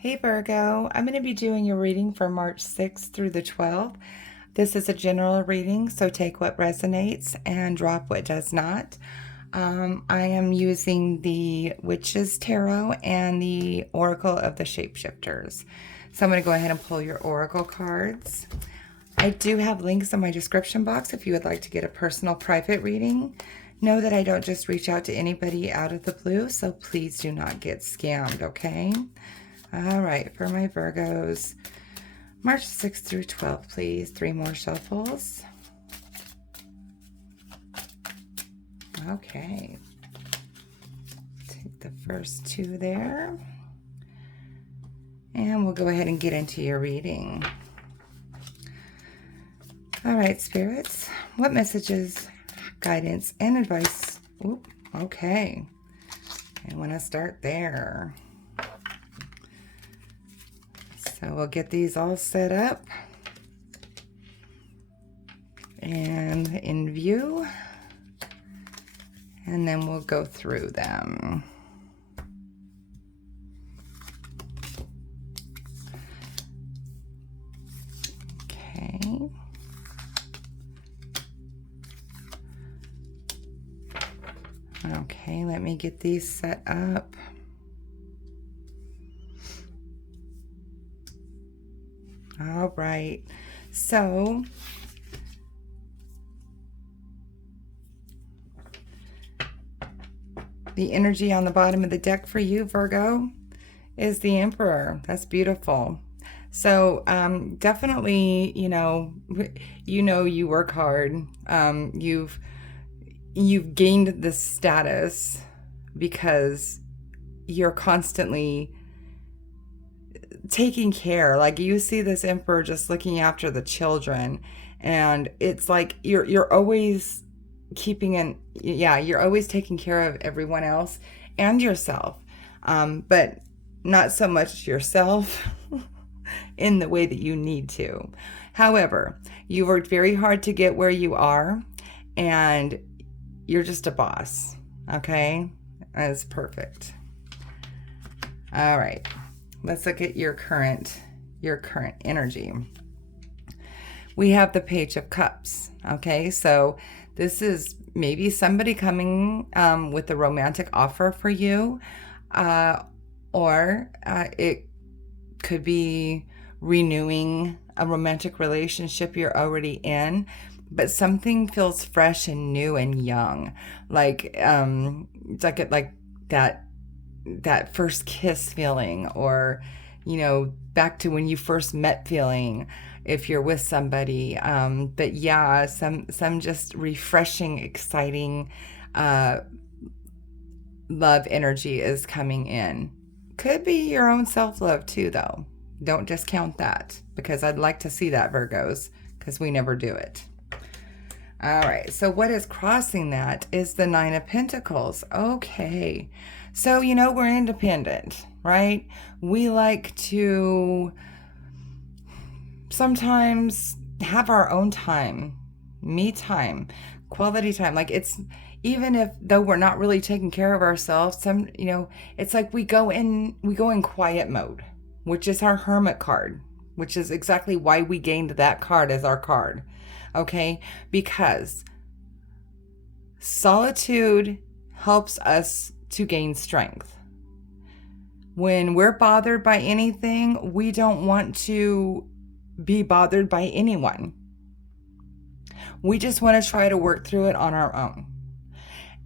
Hey Virgo, I'm going to be doing your reading for March 6th through the 12th. This is a general reading, so take what resonates and drop what does not. I am using the Witch's Tarot and the Oracle of the Shapeshifters. So I'm going to go ahead and pull your Oracle cards. I do have links in my description box if you would like to get a personal private reading. Know that I don't just reach out to anybody out of the blue, so please do not get scammed, okay? All right, for my Virgos, March 6th through 12th, please. 3 more shuffles. Okay. Take the first 2 there. And we'll go ahead and get into your reading. All right, spirits, what messages, guidance, and advice? Oop, okay. I want to start there. So we'll get these all set up and in view, and then we'll go through them. Okay. Okay, let me get these set up. All right, so the energy on the bottom of the deck for you, Virgo, is the Emperor. That's beautiful. So definitely, you work hard. You've gained this status because you're constantly taking care. Like, you see this Emperor just looking after the children, and it's like you're always you're always taking care of everyone else and yourself, but not so much yourself in the way that you need to. However, you worked very hard to get where you are, and you're just a boss. Okay, that's perfect. All right, let's look at your current energy. We have the Page of Cups. Okay, so this is maybe somebody coming with a romantic offer for you, or it could be renewing a romantic relationship you're already in, but something feels fresh and new and young, like that first kiss feeling, or back to when you first met feeling, if you're with somebody. But yeah, some just refreshing, exciting love energy is coming in. Could be your own self-love too, though. Don't discount that, because I'd like to see that, Virgos, because we never do it. All right, so what is crossing that is the 9 of Pentacles. Okay, so we're independent, right? We like to sometimes have our own time, me time, quality time. Like, it's, even though we're not really taking care of ourselves, it's like we go in quiet mode, which is our Hermit card, which is exactly why we gained that card as our card. Okay, because solitude helps us to gain strength. When we're bothered by anything, we don't want to be bothered by anyone. We just want to try to work through it on our own.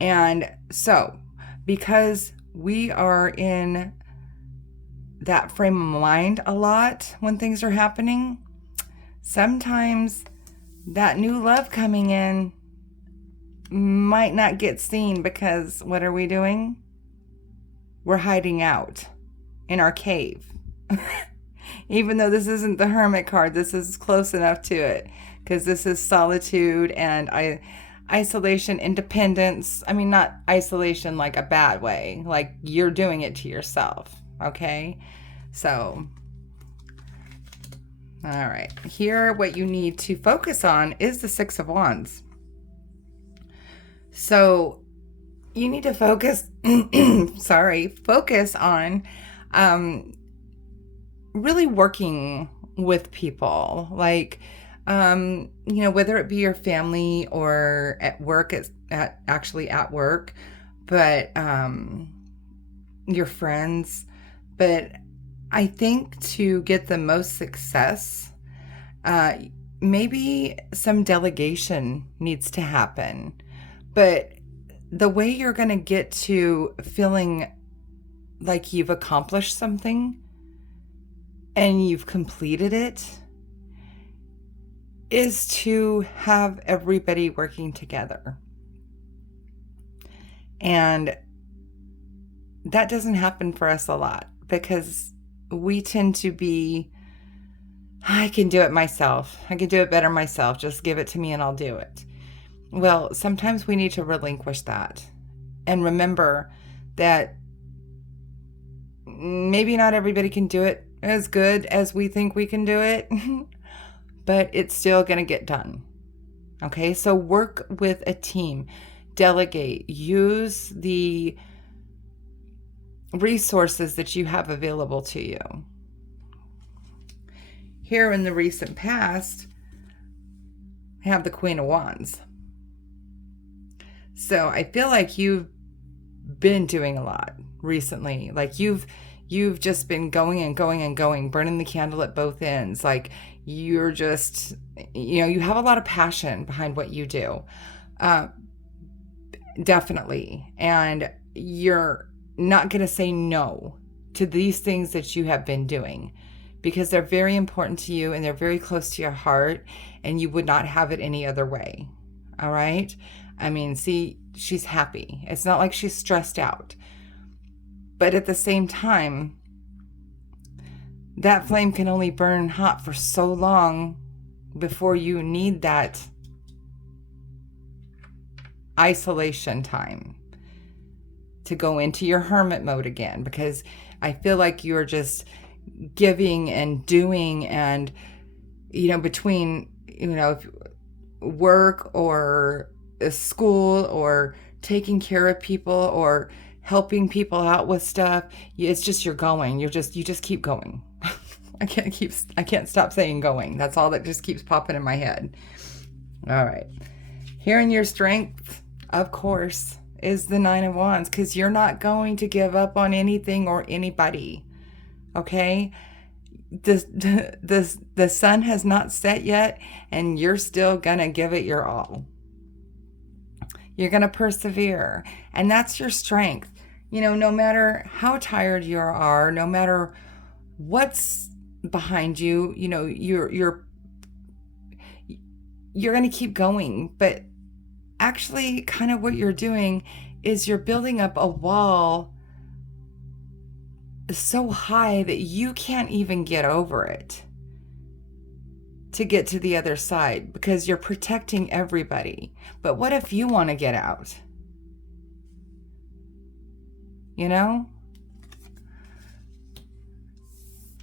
And so, because we are in that frame of mind a lot when things are happening, sometimes that new love coming in might not get seen, because what are we doing? We're hiding out in our cave. Even though this isn't the Hermit card, this is close enough to it, because this is solitude and isolation, independence. I mean, not isolation like a bad way, like you're doing it to yourself. Okay, so all right, here what you need to focus on is the 6 of Wands. So you need to focus focus on really working with people, like, whether it be your family or at work, actually at work, but your friends. But I think to get the most success, uh, maybe some delegation needs to happen. But the way you're going to get to feeling like you've accomplished something and you've completed it is to have everybody working together. And that doesn't happen for us a lot because we tend to be, I can do it myself. I can do it better myself. Just give it to me and I'll do it. Well, sometimes we need to relinquish that and remember that maybe not everybody can do it as good as we think we can do it, but it's still going to get done. Okay, so work with a team, delegate, use the resources that you have available to you. Here in the recent past, I have the Queen of Wands. So I feel like you've been doing a lot recently. Like you've just been going and going and going, burning the candle at both ends. Like you're just, you have a lot of passion behind what you do. Definitely. And you're not going to say no to these things that you have been doing because they're very important to you and they're very close to your heart and you would not have it any other way. All right? I mean, see, she's happy. It's not like she's stressed out. But at the same time, that flame can only burn hot for so long before you need that isolation time to go into your hermit mode again, because I feel like you're just giving and doing and, between, work or school or taking care of people or helping people out with stuff. It's just you're going. You just keep going. I can't stop saying going. That's all that just keeps popping in my head. All right. Here in your strength, of course, is the Nine of Wands, because you're not going to give up on anything or anybody. Okay? The sun has not set yet, and you're still gonna give it your all. You're gonna persevere, and that's your strength. No matter how tired you are, no matter what's behind you, you're gonna keep going. But actually, kind of what you're doing is you're building up a wall so high that you can't even get over it to get to the other side because you're protecting everybody. But what if you want to get out?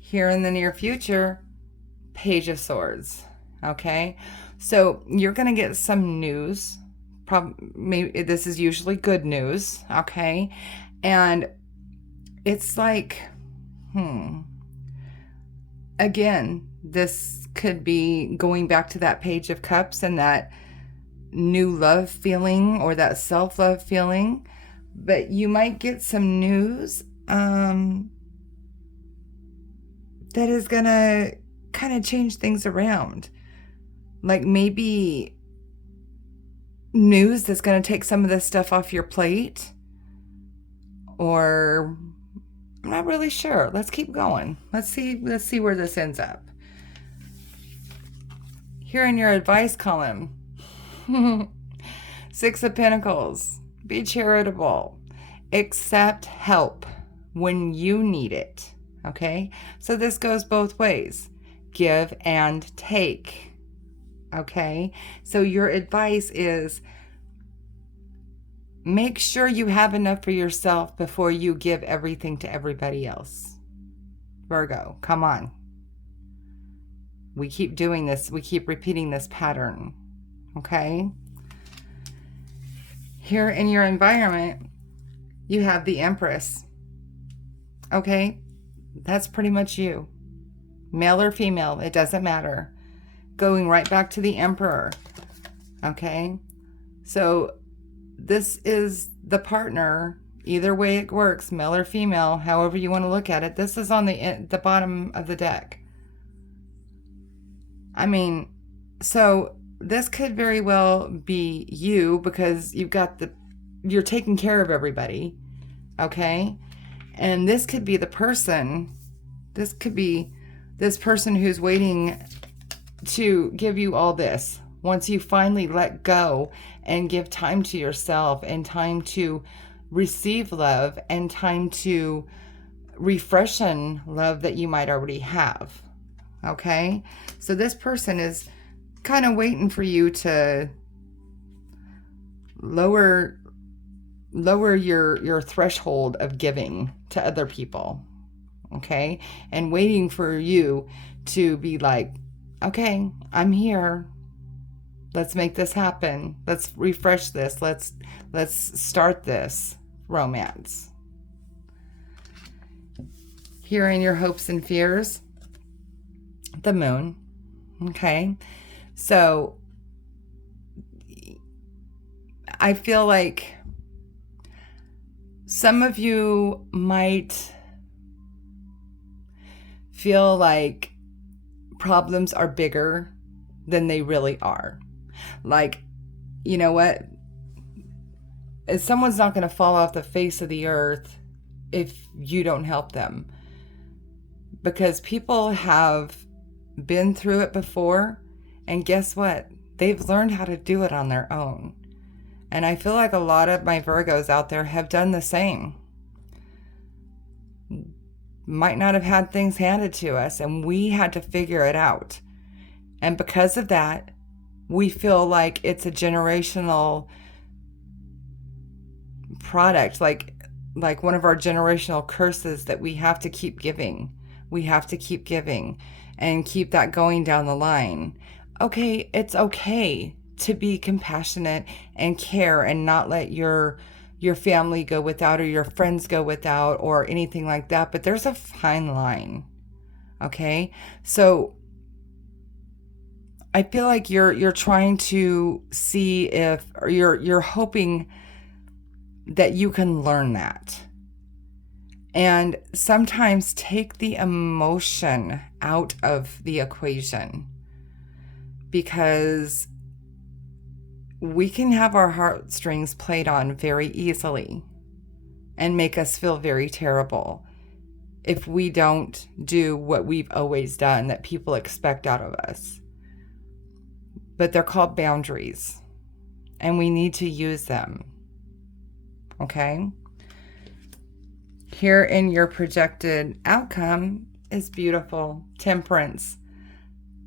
Here in the near future, Page of Swords. Okay? So you're going to get some news. Maybe this is usually good news. Okay? And it's like, again, this could be going back to that Page of Cups and that new love feeling or that self-love feeling. But you might get some news that is going to kind of change things around. Like maybe news that's going to take some of this stuff off your plate. Or I'm not really sure. Let's keep going. Let's see where this ends up. Here in your advice column, 6 of Pentacles. Be charitable. Accept help when you need it. Okay? So this goes both ways. Give and take. Okay? So your advice is make sure you have enough for yourself before you give everything to everybody else. Virgo, come on. We keep doing this. We keep repeating this pattern. Okay? Here in your environment, you have the Empress. Okay? That's pretty much you. male or female, it doesn't matter. Going right back to the Emperor. Okay? So this is the partner. Either way it works, male or female, however you want to look at it. This is on the bottom of the deck. I mean, so this could very well be you, because you're taking care of everybody. Okay? And this could be the person. This could be this person who's waiting to give you all this. Once you finally let go and give time to yourself and time to receive love and time to refreshen love that you might already have. Okay? So this person is kind of waiting for you to lower your threshold of giving to other people. Okay? And waiting for you to be like, okay, I'm here. Let's make this happen. Let's refresh this. Let's start this romance. Here in your hopes and fears, the moon. Okay? So I feel like some of you might feel like problems are bigger than they really are. Like, you know what? Someone's not going to fall off the face of the earth if you don't help them. Because people have been through it before, and guess what? They've learned how to do it on their own. And I feel like a lot of my Virgos out there have done the same. Might not have had things handed to us, and we had to figure it out. And because of that, we feel like it's a generational product, like one of our generational curses, that we have to keep giving. We have to keep giving and keep that going down the line. Okay, it's okay to be compassionate and care and not let your family go without, or your friends go without, or anything like that. But there's a fine line. Okay? So I feel like you're trying to see if, or you're hoping that you can learn that. And sometimes take the emotion out of the equation, because we can have our heartstrings played on very easily and make us feel very terrible if we don't do what we've always done that people expect out of us. But they're called boundaries, and we need to use them. Okay? Here in your projected outcome is beautiful. Temperance,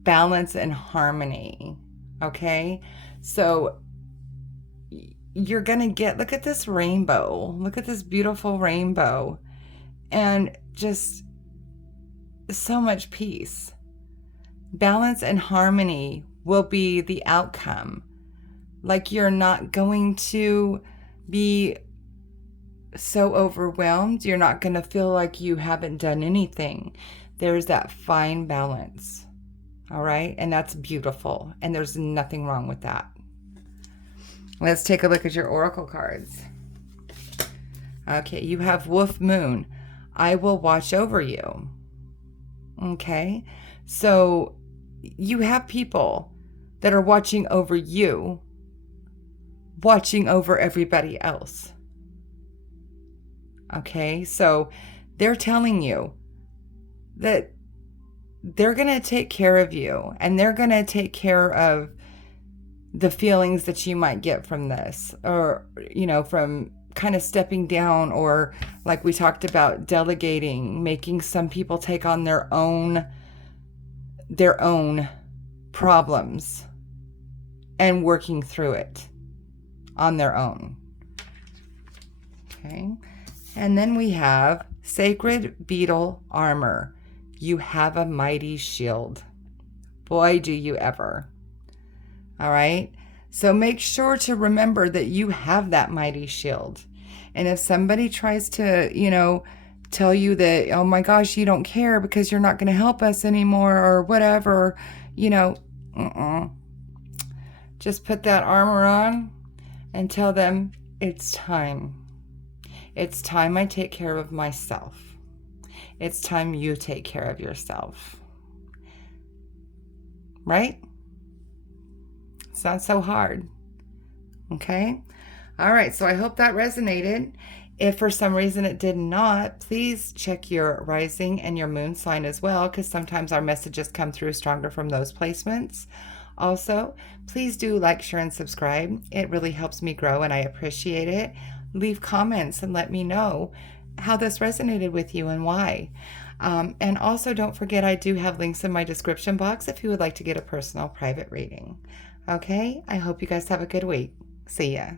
balance, and harmony. Okay? So you're going to get, look at this rainbow. Look at this beautiful rainbow. And just so much peace. Balance and harmony will be the outcome. Like, you're not going to be so overwhelmed. You're not going to feel like you haven't done anything. There's that fine balance. All right? And that's beautiful. And there's nothing wrong with that. Let's take a look at your oracle cards. Okay, you have Wolf Moon. I will watch over you. Okay? So you have people that are watching over you, watching over everybody else. Okay? So they're telling you that they're going to take care of you, and they're going to take care of the feelings that you might get from this, or, from kind of stepping down, or like we talked about, delegating, making some people take on their own problems and working through it on their own. Okay. And then we have Sacred Beetle Armor. You have a mighty shield. Boy, do you ever. All right. So make sure to remember that you have that mighty shield. And if somebody tries to, tell you that, oh my gosh, you don't care because you're not going to help us anymore or whatever, you know, just put that armor on and tell them it's time. It's time I take care of myself. It's time you take care of yourself. Right? It's not so hard. Okay? All right, so I hope that resonated. If for some reason it did not, please check your rising and your moon sign as well, because sometimes our messages come through stronger from those placements. Also, please do like, share, and subscribe. It really helps me grow and I appreciate it. Leave comments and let me know how this resonated with you and why. And also, don't forget, I do have links in my description box if you would like to get a personal private reading. Okay, I hope you guys have a good week. See ya.